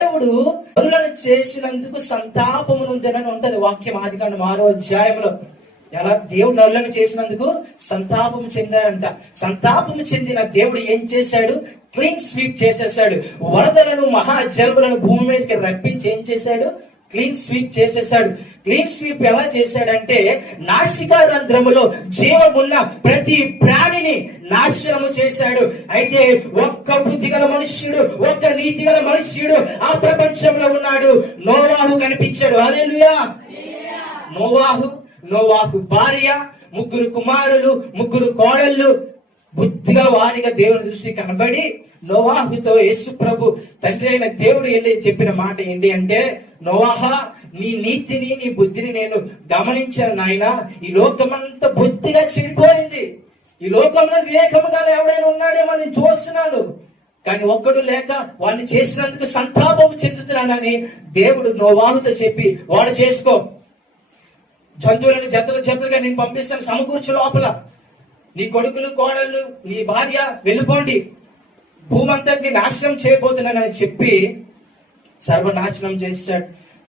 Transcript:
దేవుడు నరులను చేసినందుకు సంతాపమునుందెనని ఉంటది వాక్యం ఆదికాండం 6వ అధ్యాయంలో. ఎలా దేవుడు నరులను చేసినందుకు సంతాపము చెందారంట. సంతాపము చెందిన దేవుడు ఏం చేశాడు? క్లీన్ స్వీప్ చేసేసాడు. వరదలను మహాజలులను భూమి మీదకి రప్పించి ఏం చేశాడు? క్లీన్ స్వీప్ చేసేసాడు. క్లీన్ స్వీప్ ఎలా చేశాడంటే, నాసికా రంధ్రములో జీవమున్న ప్రతి ప్రాణిని నాశనము చేశాడు. అయితే ఒక్క బుద్ధి గల మనుష్యుడు, ఒక్క నీతి గల మనుష్యుడు ఆ ప్రపంచంలో ఉన్నాడు. నోవాహు కనిపించాడు. హల్లెలూయా. నోవాహు భార్య, 3 కుమారులు, 3 కోడళ్ళు, బుద్ధిగా వాడిగా దేవుని దృష్టి కనబడి నోవాహుతో యేసు ప్రభు తండ్రి అయిన దేవుడు చెప్పిన మాట ఏంటి అంటే, నోవాహా, నీ నీతిని నీ బుద్ధిని నేను గమనించాను నాయన. ఈ లోకమంతా బుద్ధిగా చెడిపోయింది. ఈ లోకంలో వివేకముగా ఎవడైనా ఉన్నాడేమో నేను చూస్తున్నాను, కానీ ఒక్కడు లేక వాడిని చేసినందుకు సంతాపం చెందుతున్నానని దేవుడు నోవాహుతో చెప్పి, వాడు చేసుకో, జంతువులను జతలుగా నేను పంపిస్తాను, సమకూర్చు లోపల, నీ కొడుకులు కోడళ్ళు నీ భార్య వెళ్ళిపోండి, భూమి అంతటిని నాశనం చేయబోతున్నానని చెప్పి సర్వనాశనం చేశాడు.